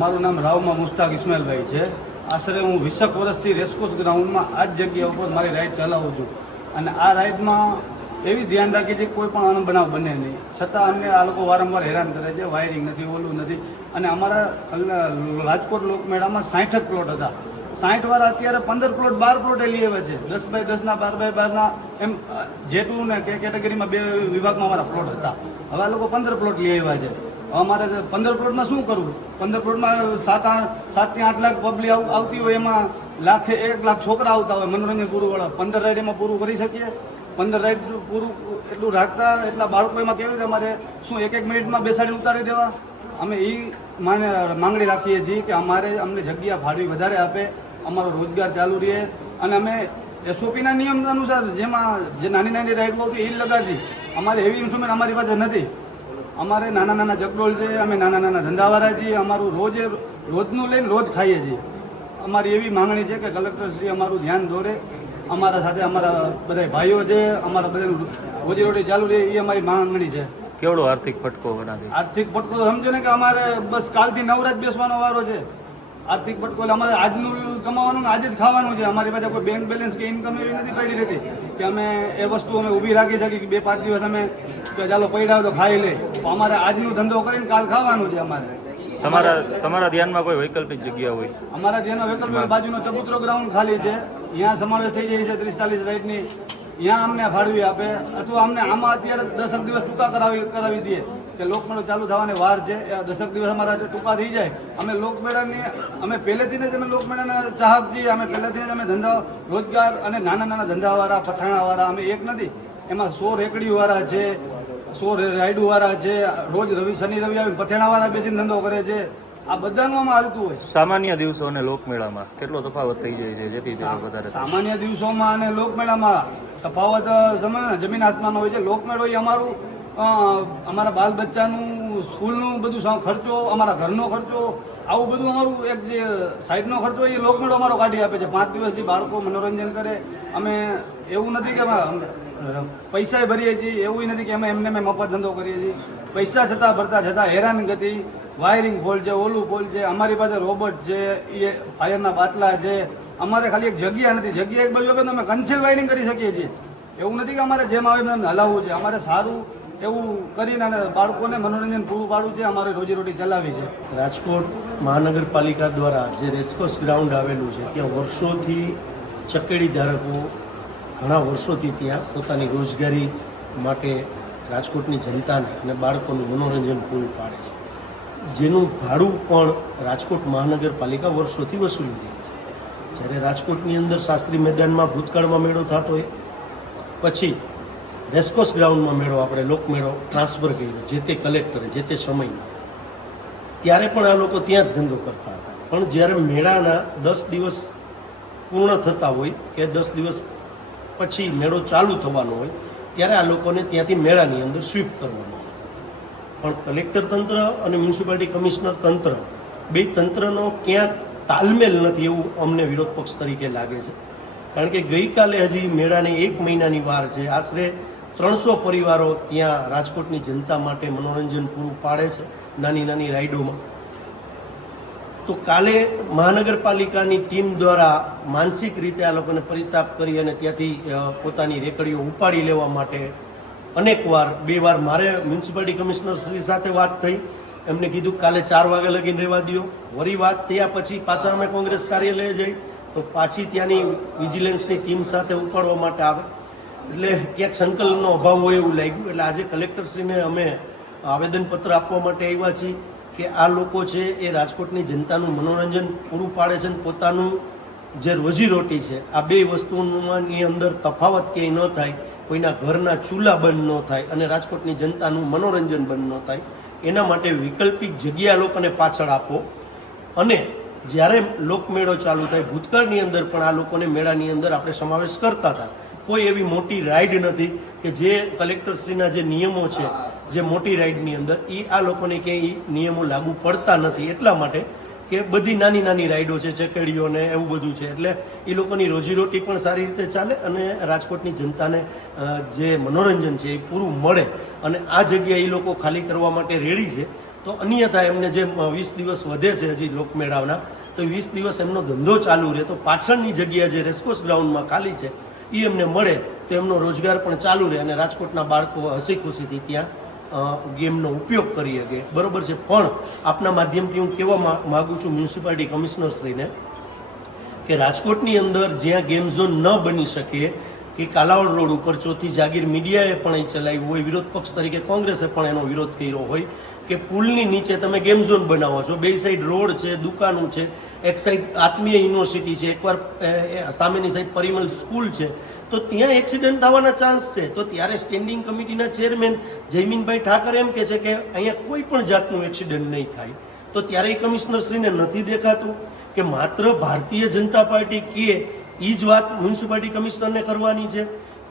મારું નામ રાવમાં મુસ્તાક ઇસ્માઇલભાઈ છે આશરે હું વીસક વર્ષથી રેસકોર્સ ગ્રાઉન્ડમાં આ જ જગ્યા ઉપર મારી રાઈડ ચલાવું છું અને આ રાઇડમાં એવી ધ્યાન રાખે છે કોઈ પણ અણબનાવ બને નહીં છતાં અમને આ લોકો વારંવાર હેરાન કરે છે વાયરિંગ નથી ઓલું નથી અને અમારા રાજકોટ લોકમેળામાં સાઠ જ પ્લોટ હતા સાઠ વાળા અત્યારે પંદર પ્લોટ બાર પ્લોટ એ લઈ આવ્યા છે દસ બાય દસના બાર બાય બારના એમ જેટલું ને કે કેટેગરીમાં બે વિભાગમાં અમારા પ્લોટ હતા હવે આ લોકો પંદર પ્લોટ લઈ આવ્યા છે અમારે પંદર કરોડમાં શું કરવું પંદર કરોડમાં સાત આઠ સાતથી આઠ લાખ પબ્લિક આવતી હોય એમાં લાખે એક લાખ છોકરા આવતા હોય મનોરંજન પૂરું વળે પંદર રાઈડ એમાં પૂરું કરી શકીએ પંદર રાઈડ પૂરું એટલું રાખતા એટલા બાળકો એમાં કેવી રીતે અમારે શું એક એક મિનિટમાં બેસાડી ઉતારી દેવા અમે એ માને માંગણી રાખીએ છીએ કે અમારે અમને જગ્યા ભાડવી વધારે આપે અમારો રોજગાર ચાલુ રહે અને અમે એસઓપીના નિયમ અનુસાર જેમાં જે નાની નાની રાઈડો હતી એ લગાડજી અમારે એવી ઇન્સ્ટ્રુમેન્ટ અમારી પાસે નથી અમારે નાના નાના જગડોળ છે અમે નાના નાના ધંધાવાળા છીએ અમારું રોજે રોજનું લઈને રોજ ખાઈએ છીએ અમારી એવી માંગણી છે કે કલેક્ટરશ્રી અમારું ધ્યાન દોરે અમારા સાથે અમારા બધા ભાઈઓ છે અમારા બધા રોજીરોટી ચાલુ રહે એ અમારી માંગણી છે કેવડો આર્થિક ફટકો આર્થિક ફટકો સમજો ને કે અમારે બસ કાલથી નવરાત બેસવાનો વારો છે આર્થિક ફટકો એટલે અમારે આજનું કમાવાનું આજે જ ખાવાનું છે અમારી પાસે કોઈ બેંક બેલેન્સ કે ઇન્કમ એવી નથી પડી રહેતી કે અમે એ વસ્તુ અમે ઊભી રાખી શકીએ કે બે પાંચ દિવસ અમે કે ચાલો પૈડાવ તો ખાઈ લે અમારે આજનો ધંધો કરીને કાલ ખાવાનું છે અમારે તમારા તમારા ધ્યાનમાં કોઈ વૈકલ્પિક જગ્યા હોય અમારા ધ્યાનમાં વૈકલ્પિક બાજુનો ચબુતરો ગ્રાઉન્ડ ખાલી છે ત્યાં સમાવેશ થઈ જાય છે ત્રિસ્તાલીસ રાઈટની ત્યાં અમને ફાળવી આપે અથવા અમને આમાં અત્યારે દસક દિવસ ટૂંકા કરાવી કરાવી દઈએ કે લોકમેળો ચાલુ થવાની વાર છે એ દસક દિવસ અમારા ટૂંકા થઈ જાય અમે લોકમેળાની અમે પહેલેથી જ અમે લોકમેળાના ચાહક છીએ અમે પહેલેથી જ અમે ધંધા રોજગાર અને નાના નાના ધંધાવાળા પથાણાવાળા અમે એક નથી એમાં સો રેકડીવાળા છે સો રાયડુવાળા છે રોજ રવિ શનિ રવિ આવીને પથેણાવાળા બેસીને ધંધો કરે છે આ બધાનું આમાં હાલતું હોય સામાન્ય દિવસો અને લોકમેળામાં કેટલો તફાવત થઈ જાય છે જેથી વધારે સામાન્ય દિવસોમાં અને લોકમેળામાં તફાવત જમીન આસમાનનો હોય છે લોકમેળો એ અમારું અમારા બાલ બચ્ચાનું સ્કૂલનું બધું ખર્ચો અમારા ઘરનો ખર્ચો આવું બધું અમારું એક જે સાઈડનો ખર્ચો એ લોકમેળો અમારો કાઢી આપે છે પાંચ દિવસથી બાળકો મનોરંજન કરે અમે એવું નથી કે પૈસા ભરીએ છીએ એવું નથી કે અમે એમને મેં મફત ધંધો કરીએ છીએ પૈસા છતાં ભરતા છતાં હેરાન ગતિ વાયરિંગ ફોલ છે ઓલું ફોલ છે અમારી પાસે રોબોટ છે એ ફાયરના બાટલા છે અમારે ખાલી એક જગ્યા નથી જગ્યા એક બાજુ અમે કન્સિલ વાયરિંગ કરી શકીએ છીએ એવું નથી કે અમારે જેમ આવે એમ હલાવવું છે અમારે સારું એવું કરીને અને બાળકોને મનોરંજન પૂરું પાડવું છે અમારે રોજીરોટી ચલાવી છે રાજકોટ મહાનગરપાલિકા દ્વારા જે રેસકોર્સ ગ્રાઉન્ડ આવેલું છે ત્યાં વર્ષોથી ચકેડી ધારકો ઘણા વર્ષોથી ત્યાં પોતાની રોજગારી માટે રાજકોટની જનતાને અને બાળકોનું મનોરંજન પૂરું પાડે છે જેનું ભાડું પણ રાજકોટ મહાનગરપાલિકા વર્ષોથી વસૂલી રહી છે જ્યારે રાજકોટની અંદર શાસ્ત્રી મેદાનમાં ભૂતકાળમાં મેળો થતો હોય પછી રેસકોર્સ ગ્રાઉન્ડમાં મેળો આપણે લોકમેળો ટ્રાન્સફર કર્યો જે તે કલેક્ટરે જે તે સમયના ત્યારે પણ આ લોકો ત્યાં જ ધંધો કરતા હતા પણ જ્યારે મેળાના દસ દિવસ પૂર્ણ થતા હોય કે દસ દિવસ પછી મેળો ચાલુ થવાનો હોય ત્યારે આ લોકોને ત્યાંથી મેળાની અંદર સ્વીપ કરવામાં આવતા પણ કલેક્ટર તંત્ર અને મ્યુનિસિપાલિટી કમિશનર તંત્ર બે તંત્રનો ક્યાંક તાલમેલ નથી એવું અમને વિરોધ પક્ષ તરીકે લાગે છે કારણ કે ગઈકાલે હજી મેળાને એક મહિનાની વાર છે આશરે ત્રણસો પરિવારો ત્યાં રાજકોટની જનતા માટે મનોરંજન પૂરું પાડે છે નાની નાની રાઇડોમાં તો કાલે મહાનગરપાલિકાની ટીમ દ્વારા માનસિક રીતે આ લોકોને પરિતાપ કરી અને ત્યાંથી પોતાની રેકડીઓ ઉપાડી લેવા માટે અનેકવાર બે વાર મારે મ્યુનિસિપાલિટી કમિશનર શ્રી સાથે વાત થઈ એમને કીધું કાલે ચાર વાગે લગીને રહેવા દો વરી વાત થયા પછી પાછા અમે કોંગ્રેસ કાર્યાલય જઈ તો પાછી ત્યાંની વિજિલન્સની ટીમ સાથે ઉપાડવા માટે આવે એટલે ક્યાંક સંકલનનો અભાવ હોય એવું લાગ્યું એટલે આજે કલેક્ટરશ્રીને અમે આવેદનપત્ર આપવા માટે આવ્યા છીએ કે આ લોકો છે એ રાજકોટની જનતાનું મનોરંજન પૂરું પાડે છે અને પોતાનું જે રોજીરોટી છે આ બે વસ્તુમાં અંદર તફાવત ક્યાંય ન થાય કોઈના ઘરના ચૂલા બંધ ન થાય અને રાજકોટની જનતાનું મનોરંજન બંધ ન થાય એના માટે વૈકલ્પિક જગ્યા લોકોને પાછળ આપો અને જ્યારે લોકમેળો ચાલુ થાય ભૂતકાળની અંદર પણ આ લોકોને મેળાની અંદર આપણે સમાવેશ કરતા હતા કોઈ એવી મોટી રાઈડ નથી કે જે કલેક્ટરશ્રીના જે નિયમો છે જે મોટી રાઈડની અંદર એ આ લોકોને ક્યાંય નિયમો લાગુ પડતા નથી એટલા માટે કે બધી નાની નાની રાઈડો છે ચકેડીઓ ને એવું બધું છે એટલે એ લોકોની રોજીરોટી પણ સારી રીતે ચાલે અને રાજકોટની જનતાને જે મનોરંજન છે એ પૂરું મળે અને આ જગ્યા એ લોકો ખાલી કરવા માટે રેડી છે તો અન્યથા એમને જે વીસ દિવસ વધે છે હજી લોકમેળાવના તો વીસ દિવસ એમનો ધંધો ચાલુ રહે તો પાછળની જગ્યા જે રેસકોર્સ ગ્રાઉન્ડમાં ખાલી છે એ એમને મળે તો એમનો રોજગાર પણ ચાલુ રહે અને રાજકોટના બાળકો હસી ખુશીથી ત્યાં ગેમનો ઉપયોગ કરી શકે બરોબર છે પણ આપના માધ્યમથી હું કહેવા માગું છું મ્યુનિસિપાલિટી કમિશનરશ્રીને કે રાજકોટની અંદર જ્યાં ગેમ ઝોન ન બની શકે કે કાલાવડ રોડ ઉપર ચોથી જાગીર મીડિયાએ પણ એ ચલાવ્યું હોય વિરોધ પક્ષ તરીકે કોંગ્રેસે પણ એનો વિરોધ કર્યો હોય કે પુલની નીચે તમે ગેમ ઝોન બનાવો છો બે સાઈડ રોડ છે દુકાનો છે એક સાઈડ આત્મીય યુનિવર્સિટી છે એકવાર સામેની સાઈડ પરિમલ સ્કૂલ છે તો ત્યાં એક્સિડન્ટ થવાના ચાન્સ છે તો ત્યારે સ્ટેન્ડિંગ કમિટીના ચેરમેન જયમીનભાઈ ઠાકર એમ કહે છે કે અહીંયા કોઈ પણ જાતનું એક્સિડન્ટ નહીં થાય તો ત્યારે કમિશનરશ્રીને નથી દેખાતું કે માત્ર ભારતીય જનતા પાર્ટી કે એ જ વાત મ્યુનિસિપાલિટી કમિશનરને કરવાની છે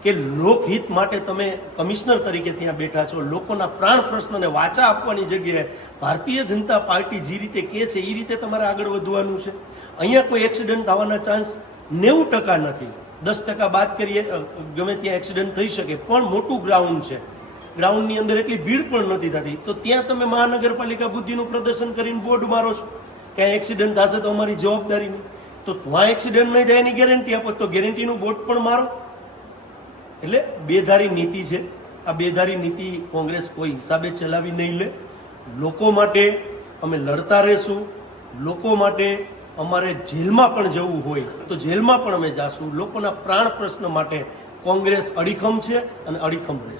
કે લોકહિત માટે તમે કમિશનર તરીકે ત્યાં બેઠા છો લોકોના પ્રાણ પ્રશ્નને વાચા આપવાની જગ્યાએ ભારતીય જનતા પાર્ટી જે રીતે કહે છે એ રીતે તમારે આગળ વધવાનું છે અહીંયા કોઈ એક્સિડન્ટ થવાના ચાન્સ નેવું ટકા નથી દસ ટકા બાદ કરીએ ગમે ત્યાં એક્સિડન્ટ થઈ શકે પણ મોટું ગ્રાઉન્ડ છે ગ્રાઉન્ડની અંદર એટલી ભીડ પણ નથી થતી તો ત્યાં તમે મહાનગરપાલિકા બુદ્ધિનું પ્રદર્શન કરીને બોર્ડ મારો છો ક્યાંય એક્સિડન્ટ થશે તો અમારી જવાબદારી નહીં તો ત્યાં એક્સિડન્ટ નહીં થાય એની ગેરંટી આપો તો ગેરંટીનું બોટ પણ મારો એટલે બેધારી નીતિ છે આ બેધારી નીતિ કોંગ્રેસ કોઈ હિસાબે ચલાવી નહીં લે લોકો માટે અમે લડતા રહેશું લોકો માટે અમારે જેલમાં પણ જવું હોય તો જેલમાં પણ અમે જાશું લોકોના પ્રાણ પ્રશ્ન માટે કોંગ્રેસ અડીખમ છે અને અડીખમ રહેશે